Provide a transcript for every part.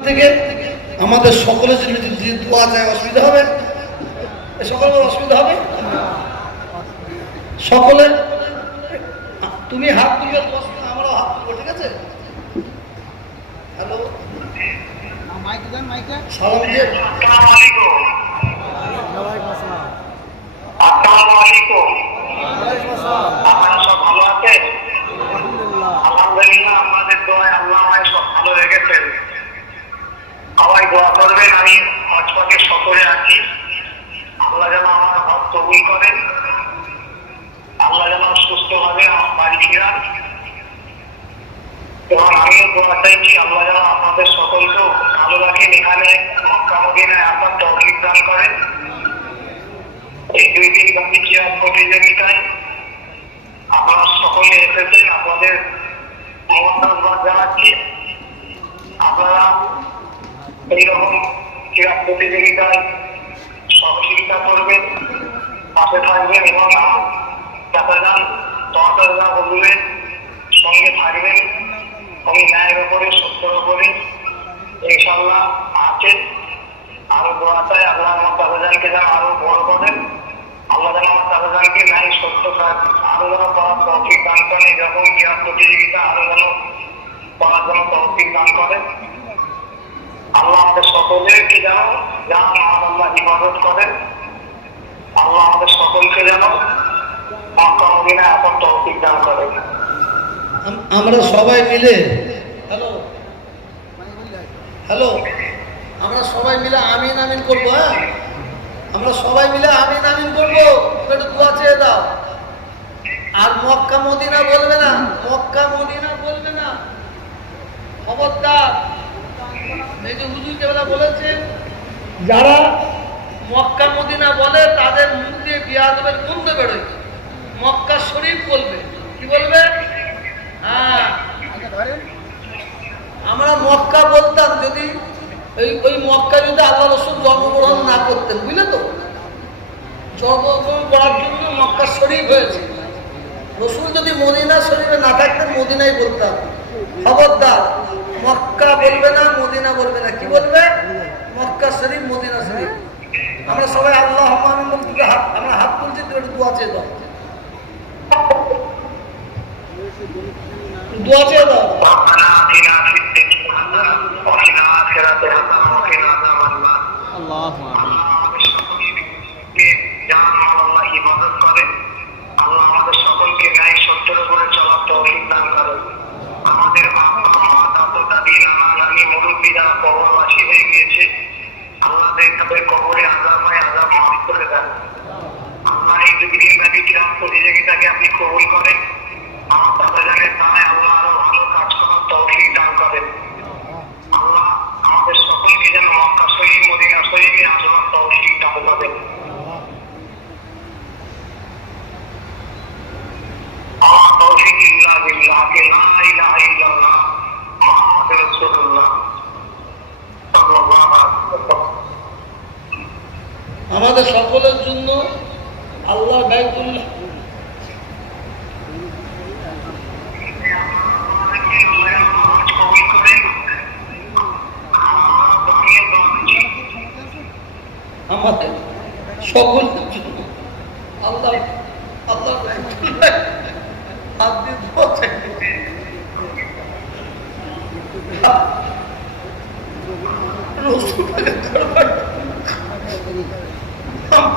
থেকে আমাদের সকলের জন্য যদি দোয়া চায় অসুবিধা হবে? সকলের অসুবিধা হবে? সকলে তুমি হাত তুলবে আমরাও হাত তুলবো ঠিক আছে? হ্যালো? মাইকে দেন মাইকে। সালাম দিয়ে আসসালামু আলাইকুম ওয়ালাইকুম আসসালাম আসসালামু আলাইকুম ওয়ালাইকুম আসসালাম আপনারা সব ভালো আছেন আলহামদুলিল্লাহ আলহামদুলিল্লাহ আমাদের দোয়ায় আল্লাহ আমায় সব ভালো রেখেছেন সবাই দোয়া করবেন, আমি হজপাকে সফরে আছি। আল্লাহ যেন আমার হজ কবুল করেন আল্লাহ যেন সুস্থভাবে আমার বাড়ি ফিরান এবং আমিও দোয়া চাইছি, আল্লাহ যেন আপনাদের সকলকেও ভালো রাখেন। এখানে মক্কা মদিনায় আপনার তৌফিক দান করেন। এই দুই দিন ব্যাপী চেয়ার প্রতিযোগিতায় আপনারা সকলে এসেছেন। আপনাদের মোবারকবাদ জানাচ্ছি। আপনারা এইরকম ক্রীড়া প্রতিযোগিতায় সহযোগিতা করবেন, পাশে থাকবেন এবং আমার চাচাজান চটাজান বন্ধুদের সঙ্গে থাকবেন আমি ন্যায়ের ওপরে সত্যের ওপরে ইনশাল্লাহ আছেন আরও দোয়া চাই, আল্লাহ আমার চাচাজানকে যেন আরও বড় করেন আল্লাহ যেন আমার চাচাজানকে ন্যায়, সত্য আরও যেন করার তহফিক দান করেন এরকম ক্রীড়া প্রতিযোগিতা আরও যেন করার জন্য তহফিক দান করেন আল্লাহ আমাদের সকলেরকে যেন যেন আমার আল্লাহ ইবাদত করেন। আল্লাহ আমাদের সকলকে যেন মক্কা এখন তহফিক দান করেন। আম- আমরা সবাই মিলে, হ্যালো? হ্যালো? আমরা সবাই মিলে আমিন আমিন করব হ্যাঁ? আমরা সবাই মিলে আমিন আমিন করব। একটু দোয়া চেয়ে দাও। আর মক্কা মদিনা বলবে না, মক্কা মদিনা বলবে না। খবরদার এই যে হুজুর কেবলা বলেছেন যারা মক্কা মদিনা বলে তাদের মুখ দিয়ে বিয়াদবের গন্ধ বেরোয়। মক্কা শরীফ বলবে। কি বলবে? হ্যাঁ। আমরা মক্কা বলতাম যদি ওই ওই মক্কা যদি আল্লাহ রসুল জন্মগ্রহণ না করতেন বুঝলে তো? জন্মগ্রহণ করার জন্য মক্কা শরীফ হয়েছে। রসুল যদি মদিনা শরীফে না থাকতেন মদিনাই বলতাম খবরদার মক্কা বলবে না, মদিনা বলবে না। কি বলবে? Mecca Sharif, Medina Sharif. আমরা সবাই আল্লাহ হাত আমরা হাত তুলছি দোয়া চেয়ে দাও। দোয়া চেয়ে দাও। আল্লাহ তাদের কবরে করে দেন আল্লাহ এই দুই দিন ব্যাপী ক্রীড়া প্রতিযোগিতাকে আপনি কবুল করেন আমার দাদা জানের তাই আল্লাহ আরও ভালো কাজ করার তৌফিক দান করেন আল্লাহ আমাদের সকলকে যেন মক্কা শরীফ মদিনা শরীফে আসবার তৌফিক দান করেন আমার তৌফিক ইল্লা বিল্লাহ কে লা ইলাহা ইল্লাল্লাহ মুহাম্মাদুর রাসূলুল্লাহ সাল্লাল্লাহু আলাইহি ওয়াসাল্লাম আমাদের সকলের জন্য আল্লাহ বাইতুল্লাহ আমাদের জন্য আল্লাহ আল্লাহ আমাদের সকলের সালাম দেবেন। আমাদের সকলের জন্য দোয়া চাই।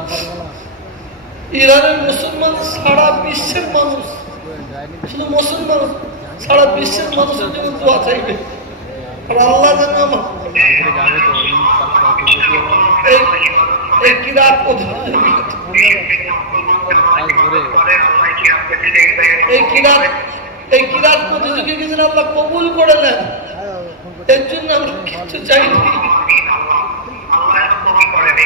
মুসলমান ইরানের মুসলমান সারা বিশ্বের মানুষ। শুধু মুসলমান, সারা বিশ্বের মানুষের জন্য দোয়া চাইবে। আর আল্লাহ যেন আমার এই কিরাত এই কিরাত এই কিরাত প্রতিযোগীকে যেন আল্লাহ কবুল করে নেন। এর জন্য আমরা কিছু চাইনি আমিন আল্লাহ আল্লাহ যেন কবুল করেন এই ক্রিয়াত প্রতিযোগিতা যারা